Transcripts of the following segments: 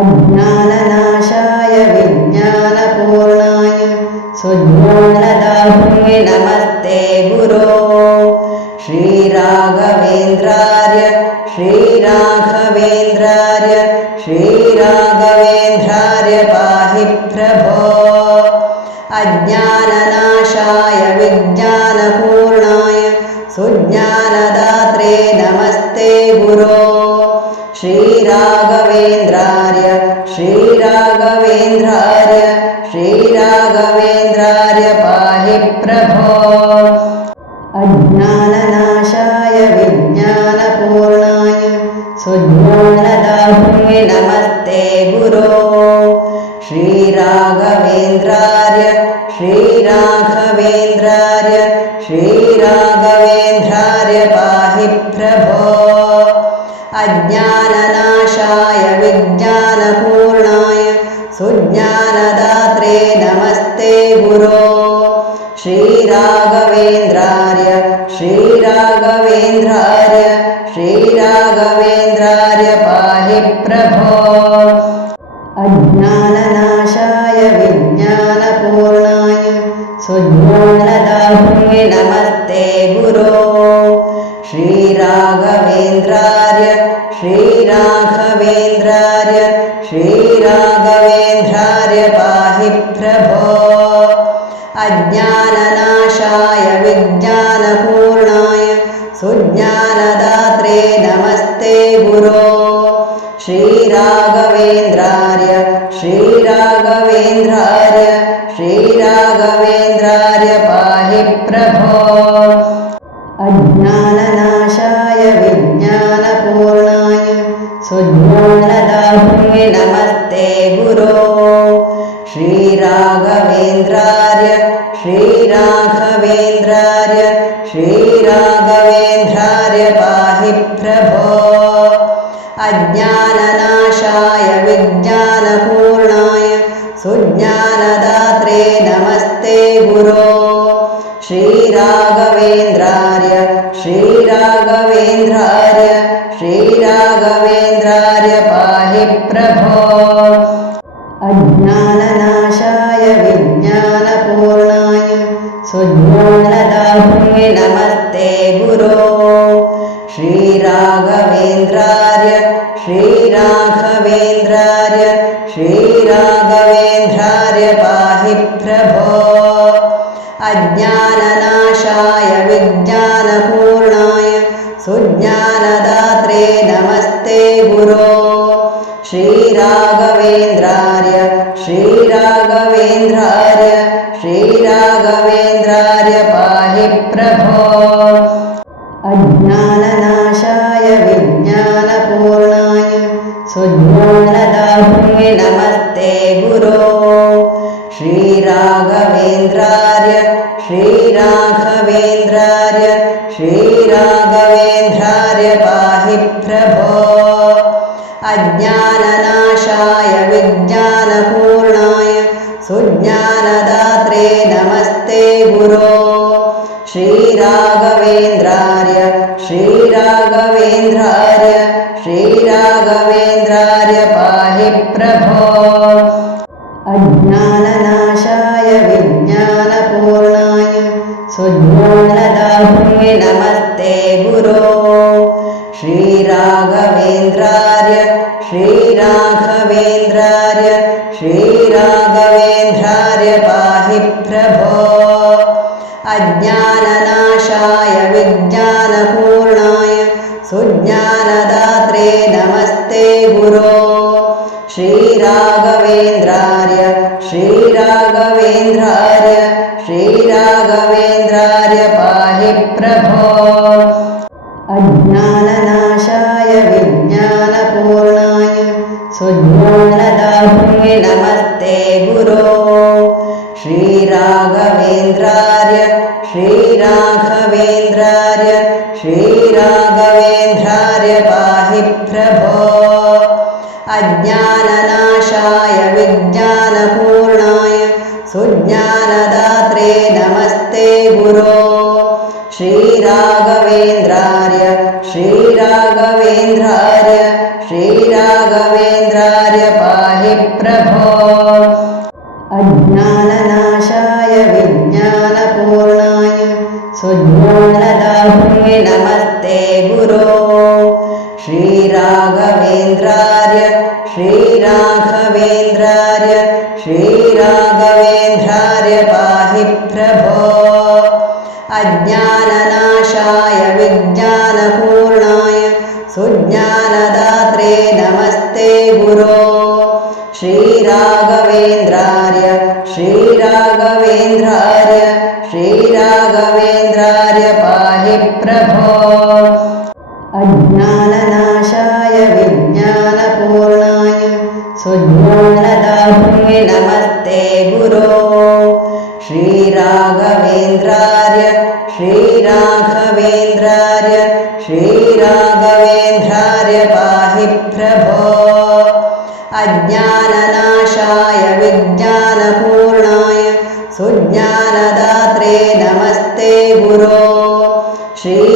अज्ञाननाशाय विज्ञानपूर्णाय सुज्ञानदात्रे नमस्ते गुरो श्रीराघवेन्द्रार्य श्रीराघवेन्द्रार्य श्रीराघवेन्द्रार्य पाहि प्रभो अज्ञाननाशाय विज्ञानपूर्णाय सुज्ञानदात्रे नमस्ते गुरो श्रीराघवेन्द्रार्य श्रीराघवेन्द्रार्य श्रीराघवेन्द्रार्य पाहि प्रभो अज्ञाननाशाय विज्ञानपूर्णाय सुज्ञानदात्रे नमस्ते गुरो श्रीराघवेन्द्रार्य श्रीराघवेन्द्रार्य श्रीराघवेन्द्रार्य पाहि प्रभो अज्ञाननाशाय विज्ञानपूर्णाय सुज्ञानदात्रे नमस्ते गुरो श्रीराघवेन्द्रार्य श्रीराघवेन्द्रार्य श्रीराघवेन्द्रार्य पाहि प्रभो अज्ञाननाशाय विज्ञानपूर्णाय सुज्ञानदात्रे नमस्ते गुरो श्रीराघवेन्द्रार्य श्रीराघवेन्द्रार्य श्रीराघवेन्द्रार्य पाहि प्रभो अज्ञाननाशाय विज्ञानपूर्णाय सुज्ञानदात्रे नमस्ते गुरो श्रीराघवेन्द्रार्य श्रीराघवेन्द्रार्य श्रीराघवेन्द्रार्य पाहि प्रभो अज्ञाननाशाय विज्ञानपूर्णाय सुज्ञानदात्रे नमस्ते गुरो श्रीराघवेन्द्रार्य श्रीराघवेन्द्रार्य श्रीराघवेन्द्रार्य पाहि प्रभो अज्ञाननाशाय विज्ञानपूर्णाय सुज्ञानदात्रे नमस्ते गुरो श्रीराघवेन्द्रार्य श्रीराघवेन्द्रार्य श्रीराघवेन्द्रार्य पाहि प्रभो अज्ञाननाशाय विज्ञानपूर्णाय सुज्ञानदात्रे नमस्ते गुरो श्रीराघवेन्द्रार्य श्रीराघवेन्द्रार्य श्रीराघवेन्द्रार्य पाहि प्रभो अज्ञाननाशाय विज्ञानपूर्णाय सुज्ञानदात्रे नमस्ते गुरो श्रीराघवेन्द्रार्य श्रीराघवेन्द्रार्य श्रीराघवेन्द्रार्य पाहि प्रभो अज्ञाननाशाय विज्ञानपूर्णाय सुज्ञानदात्रे नमस्ते गुरो श्रीराघवेन्द्रार्य श्रीराघवेन्द्रार्य श्रीराघवेन्द्रार्य पाहि प्रभो अज्ञाननाशाय विज्ञानपूर्णाय सुज्ञानदात्रे नमस्ते गुरो श्रीराघवेन्द्रार्य श्रीराघवेन्द्रार्य श्रीराघवेन्द्रार्य पाहि प्रभो अज्ञाननाशाय विज्ञानपूर्णाय सुज्ञानदात्रे नमस्ते गुरो श्रीराघवेन्द्रार्य श्रीराघवेन्द्रार्य श्रीराघवेन्द्रार्य पाहि प्रभो अज्ञाननाशाय विज्ञानपूर्णाय सुज्ञानदात्रे नमस्ते गुरो श्रीराघवेन्द्रार्य श्रीराघवेन्द्रार्य श्रीराघवेन्द्रार्य पाहि प्रभो अज्ञाननाशाय विज्ञानपूर्णाय सुज्ञानदात्रे नमस्ते गुरो श्रीराघवेन्द्रार्य श्रीराघवेन्द्रार्य श्रीराघवेन्द्रार्य पाहि प्रभो अज्ञाननाशाय विज्ञानपूर्णाय सुज्ञानदात्रे नमस्ते गुरो श्रीराघवेन्द्रार्य श्रीराघवेन्द्रार्य श्रीराघवेन्द्रार्य श्रीराघवेन्द्रार्य पाहि प्रभो अज्ञाननाशाय विज्ञानपूर्णाय सुज्ञानदात्रे नमस्ते गुरो श्रीराघवेन्द्रार्य श्रीराघवेन्द्रार्य श्रीराघवेन्द्रार्य पाहि प्रभो अज्ञाननाशाय विज्ञानपूर्णाय सुज्ञानदात्रे नमस्ते गुरो श्रीराघवेन्द्रार्य श्रीराघवेन्द्रार्य श्रीराघवेन्द्रार्य पाहि प्रभो अज्ञाननाशाय विज्ञानपूर्णाय सुज्ञानदात्रे नमस्ते गुरो श्रीराघवेन्द्रार्य श्रीराघवेन्द्रार्य श्रीराघवेन्द्रार्य पाहि प्रभो अज्ञाननाशाय विज्ञानपूर्णाय सुज्ञानदात्रे नमस्ते गुरो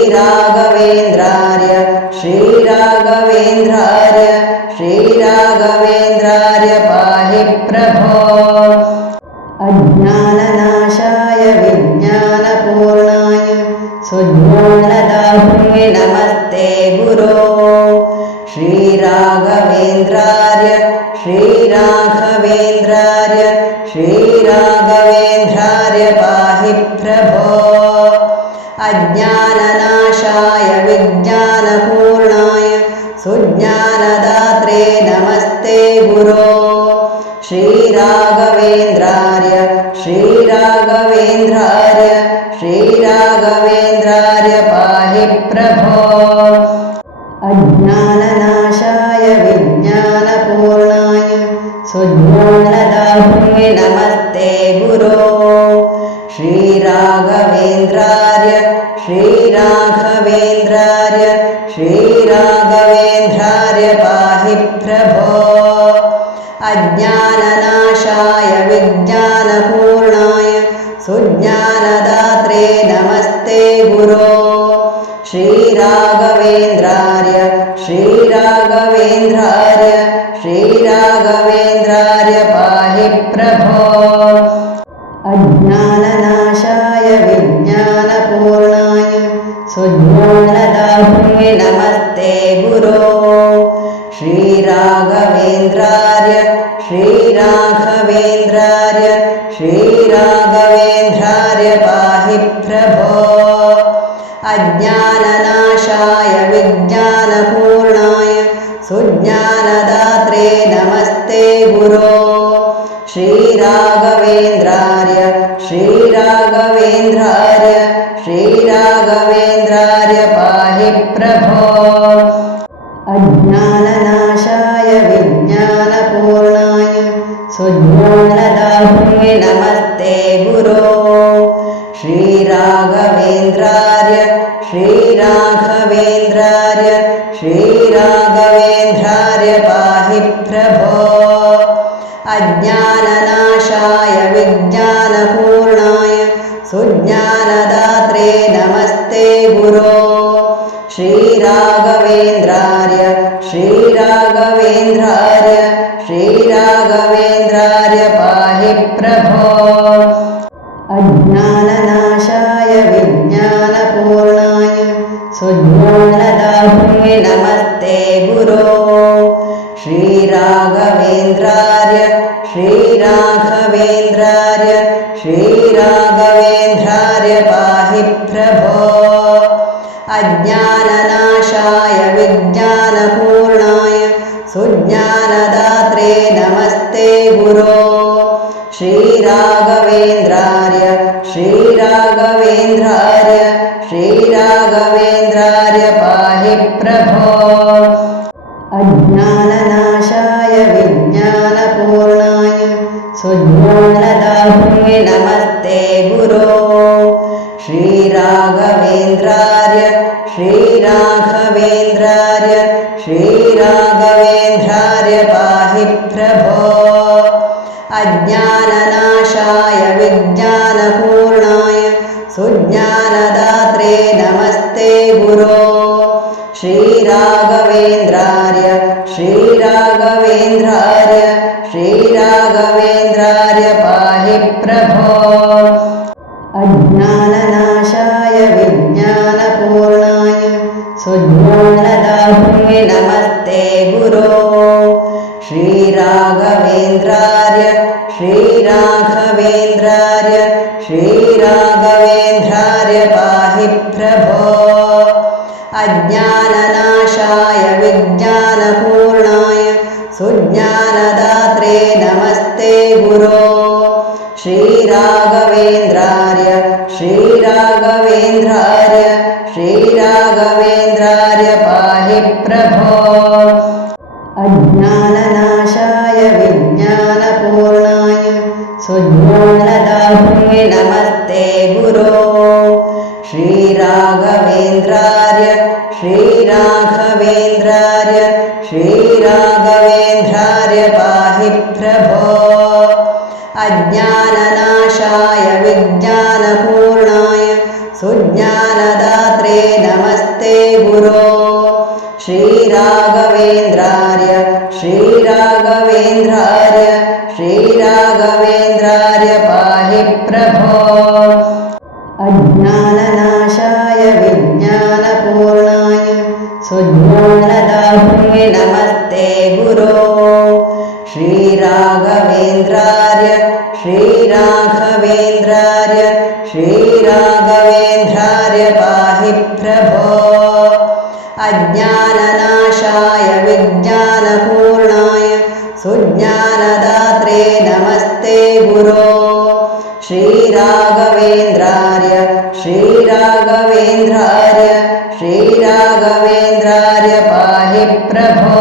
श्रीराघवेन्द्रार्य श्रीराघवेन्द्रार्य श्रीराघवेन्द्रार्य पाहि प्रभो अज्ञाननाशाय विज्ञानपूर्णाय सुज्ञानदात्रे नमस्ते गुरो श्रीराघवेन्द्रार्य श्रीराघवेन्द्रार्य श्रीराघवेन्द्रार्य पाहि प्रभो अज्ञाननाशाय विज्ञानपूर्णाय सुज्ञानदात्रे नमस्ते गुरो श्रीराघवेन्द्रार्य श्रीराघवेन्द्रार्य श्रीराघवेन्द्रार्य पाहि प्रभो अज्ञाननाशाय विज्ञानपूर्णाय सुज्ञानदात्रे नमस्ते गुरो श्रीराघवेन्द्रार्य श्रीराघवेन्द्रार्य श्रीराघवेन्द्रार्य पाहि प्रभो अज्ञाननाशाय विज्ञानपूर्णाय सुज्ञानदात्रे नमस्ते गुरो श्रीराघवेन्द्रार्य श्रीराघवेन्द्रार्य श्रीराघवेन्द्रार्य पाहि प्रभो अज्ञाननाशाय विज्ञानपूर्णाय सुज्ञानदात्रे नमस्ते गुरो श्रीराघवेन्द्रार्य श्रीराघवेन्द्रार्य श्रीराघवेन्द्रार्य पाहि प्रभो अज्ञाननाशाय विज्ञानपूर्णाय सुज्ञानदात्रे नमस्ते गुरो श्रीराघवेन्द्रार्य श्रीराघवेन्द्रार्य श्रीराघवेन्द्रार्य पाहि प्रभो अज्ञाननाशाय विज्ञानपूर्णाय सुज्ञानदात्रे नमस्ते गुरो श्रीराघवेन्द्रार्य श्रीराघवेन्द्रार्य श्रीराघवेन्द्रार्य पाहि प्रभो अज्ञाननाशाय विज्ञानपूर्णाय सुज्ञानदात्रे नमस्ते गुरो श्रीराघवेन्द्रार्य श्रीराघवेन्द्रार्य श्रीराघवेन्द्रार्य पाहि प्रभो अज्ञाननाशाय विज्ञानपूर्णाय सुज्ञानदात्रे नमस्ते गुरो श्रीराघवेन्द्रार्य श्रीराघवेन्द्रार्य श्रीराघवेन्द्रार्य पाहि प्रभो अज्ञाननाशाय विज्ञानपूर्णाय सुज्ञानदात्रे नमस्ते गुरो श्रीराघवेन्द्रार्य श्रीराघवेन्द्रार्य श्रीराघवेन्द्रार्य पाहि प्रभो अज्ञाननाशाय विज्ञानपूर्णाय सुज्ञानदात्रे नमस्ते गुरो श्रीराघवेन्द्रार्य श्रीराघवेन्द्रार्य श्रीराघवेन्द्रार्य पाहि प्रभो अज्ञाननाशाय विज्ञानपूर्णाय सुज्ञानदात्रे नमस्ते गुरो श्रीराघवेन्द्रार्य श्रीराघवेन्द्रार्य श्रीराघवेन्द्रार्य श्रीराघवेन्द्रार्य पाहि प्रभो अज्ञाननाशाय विज्ञानपूर्णाय सुज्ञानदात्रे नमस्ते गुरो श्रीराघवेन्द्रार्य श्रीराघवेन्द्रार्य श्रीराघवेन्द्रार्य पाहि प्रभो अज्ञाननाशाय विज्ञानपूर्णाय सुज्ञानदात्रे नमस्ते गुरो श्रीराघवेन्द्रार्य श्रीराघवेन्द्रार्य श्रीराघवेन्द्रार्य पाहि प्रभो अज्ञाननाशाय विज्ञानपूर्णाय सुज्ञानदात्रे नमस्ते गुरो श्रीराघवेन्द्रार्य श्रीराघवेन्द्रार्य श्रीराघवेन्द्रार्य पाहि प्रभो अज्ञाननाशाय विज्ञानपूर्णाय सुज्ञानदात्रे नमस्ते गुरो श्रीराघवेन्द्रार्य श्रीराघवेन्द्रार्य श्रीराघवेन्द्रार्य पाहि प्रभो अज्ञाननाशाय विज्ञानपूर्णाय सुज्ञानदात्रे नमस्ते गुरो श्रीराघवेन्द्रार्य श्रीराघवेन्द्रार्य श्रीराघवेन्द्रार्य पाहि प्रभो अज्ञाननाशाय विज्ञानपूर्णाय सुज्ञानदात्रे नमस्ते गुरो श्रीराघवेन्द्रार्य श्रीराघवेन्द्रार्य श्रीराघवेन्द्रार्य पाहि प्रभो